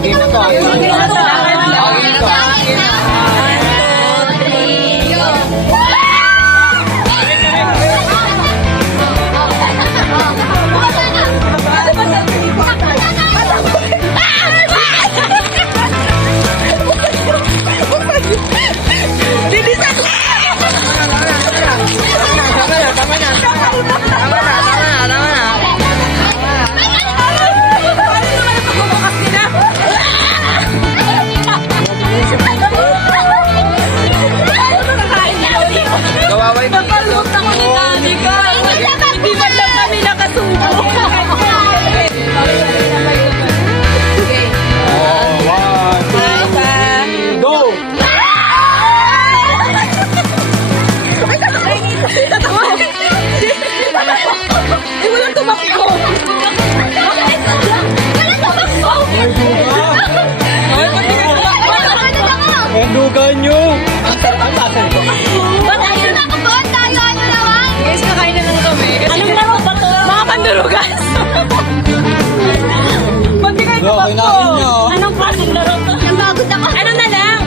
game na to. Game na to. Dugan nyo! Ba't ayun na kapoon tayo? Ano naman? Guys, kakain na lang kami. Anong laro ba to? Mga pandurugas. Ba't di kayo tumakbo? Anong klaseng laro to? Nabagod ako. Ano na lang?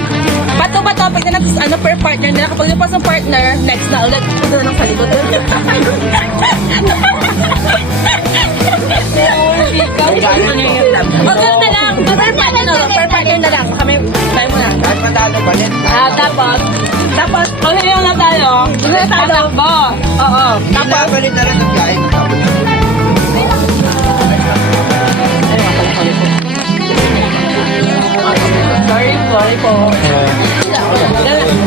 Bato-bato, pag na ano per partner na. Kapag napas ng partner, next na ulit. Punta na lang sa likod. O, ganun na lang. Per partner na lang. Kami, tayo muna. Kahit matalo balit. Tapos, kung hindi lang tayo, hindi na tayo takbo. Oo. Tapos, balit na rin ang kain. Sorry po.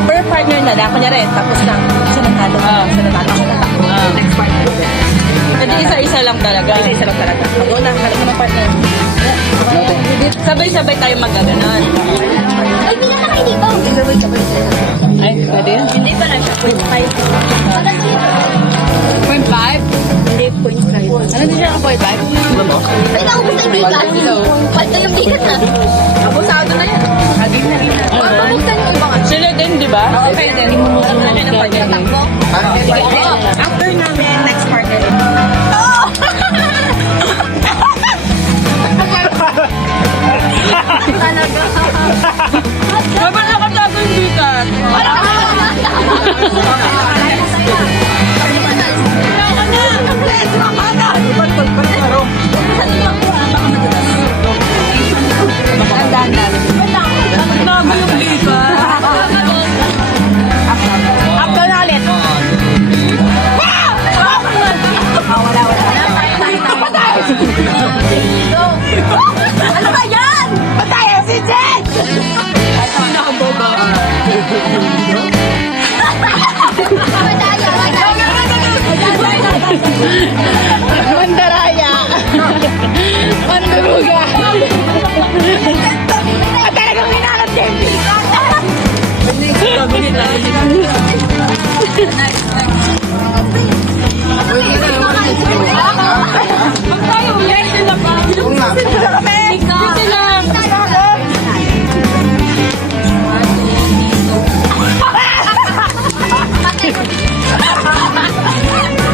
Per partner na lang. Kunyari, tapos lang. Isa natalo. Isa natalo. Next partner. Hindi isa-isa lang talaga. Isa lang talaga. Mag-una, halit ng partner. Sabay-sabay tayo mag-gaganon. Ay, bilang na kayo dito. Ay, pwede yun? Hindi ba lang siya? 0.5. 0.5? Hindi, 0.5. Ano din siya ang 0.5? Ano mo? Ay, naubos na yung bigat. Ba't na yung bigat na? Abusado na yan. Agin na. Buksan yung ibang ano. Sila din, di ba? Okay din. Alam na ng partner. Takbo. After namin, next partner. Talaga. Dapat nakatago yung bigat. Nakatago yung bigat. After na ulit. Ano ba yan? Patay si Jen! Mandaraya! Manduruga! At talagang hinanap din! Huwag tayo, yes, sila pa! Sila kami! Sila!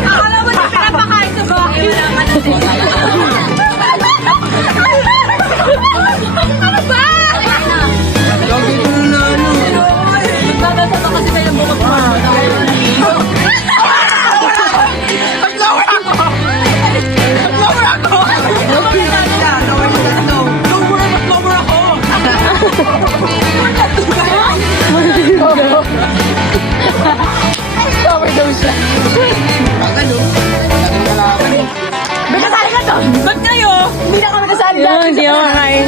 Akala mo na pinapakain sa bahay. Ano ba? Magdadasa ba kasi tayo ng bukod mo? Mag-lower ako! Mag-lower ako! Mag-lower ako! Lower daw siya. May kasali ka to? Ba't kayo? Hindi na kami kasali. Hindi ako kakain.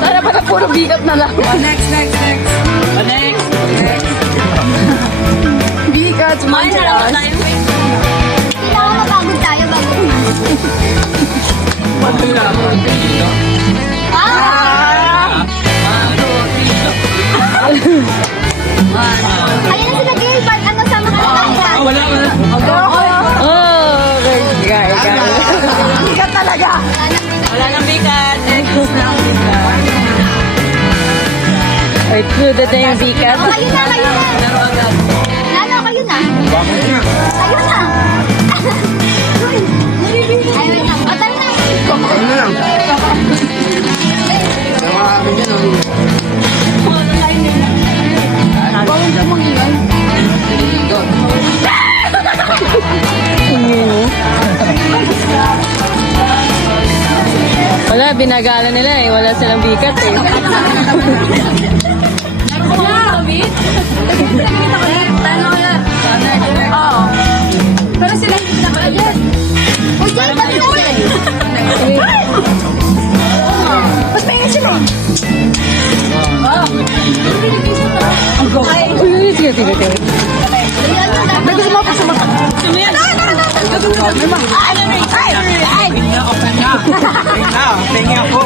Sana pa na puro bigat na lang. Next. Bigat, manjaras. Kailangan mapagod tayo bago ayun na sila Gilbert. Ano sama ka na? Wala. Oh, guys. Bigat talaga. Wala nang bigat. Next na ang bigat. Included na yung bikat. Oh, kayo na, kayo na. Laro agad. Lalo, kayo na. Kayo na. Ay, wait lang. O, tara na. Ano na lang? Nakakabin yun, oh. Wala, binagala nila eh. Wala silang bikat eh. Pero sila hindi na ba yan? Uy, dyan, dyan, dyan. Mas may si Ron. Uy, sige, sige, sige. May gusto mo pa sa mga. Tingin ako.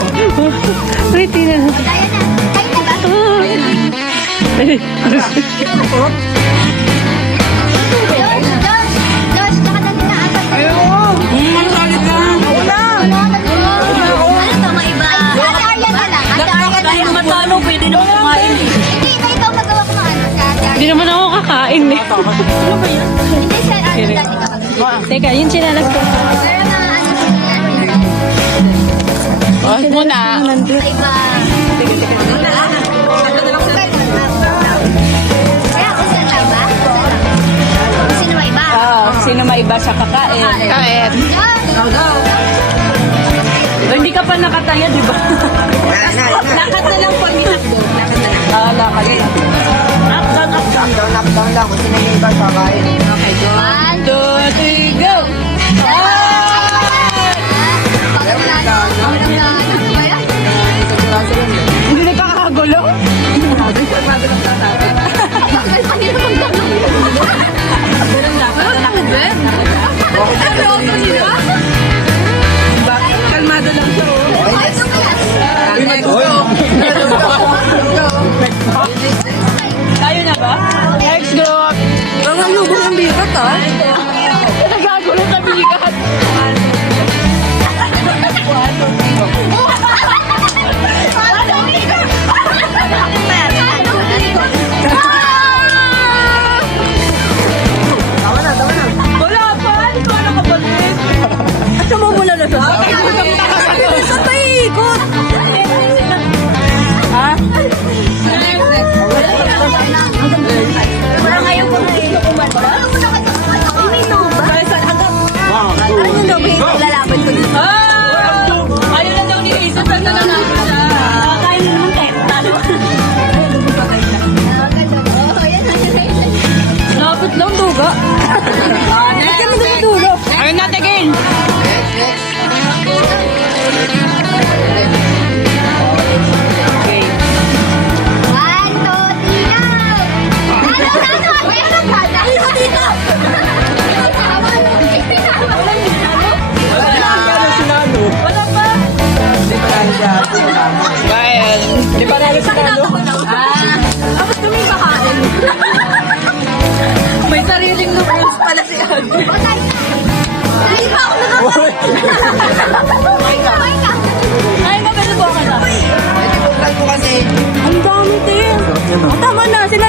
Pretty na. Kaya na. Kaya na ba? Josh, nakadali na ata. Ano to, maiba? Ate Aryan na lang. Ate Aryan na lang. Matalo, pwede na kumain. Hindi, na ikaw magawa ko ng ano. Sa Ate Hindi Aryan. naman ako kakain eh. Hindi, sa Aryan dati ka. Teka, yung chinalas ko. Pero na ano Oh, muna. sa iba. Kaya kung saan lang ba? Kung sino may iba? Oh, sino may iba sa kakain? Kain. Josh! Hindi ka pa nakataya, di ba? Lakad na lang po, hindi takbo. Lakad na lang. Ah, lakad na lang. Up, down, up, down. Knockdown lang. Kung sino yung iba, kakain. Okay, go. 1, 2, 3, go! Hindi nagkakagulo? Ganun dapat, lakad din. Kalmado lang siya, Tayo na ba? Next group! Nangalubo ng bigat, ha? Nagagulo sa bigat. Wala pa! Hindi ko nakabalik. At sumumula na siya. Saan pa iikot? Ha? Wala ngayon po na eh. May tuba. Ano yung dobi? Lalaban ko dito. Ayaw na daw ni Hazel. Saan na natin siya? Kakain mo naman kayo. Talo. Lapit lang, duga. Ba't kami dumutulog? Ayun natin again. Okay. 1, 2, 3, go! Ano dito? Wala pa. Bayan. Di ba nalo si Nalo? Tapos kami kakain. May sariling noodles pala si Ate. Dahil pa ako nagawa. Ay, mabili ko ka na. Ito ko kasi. Ang dami din. Tama na, sila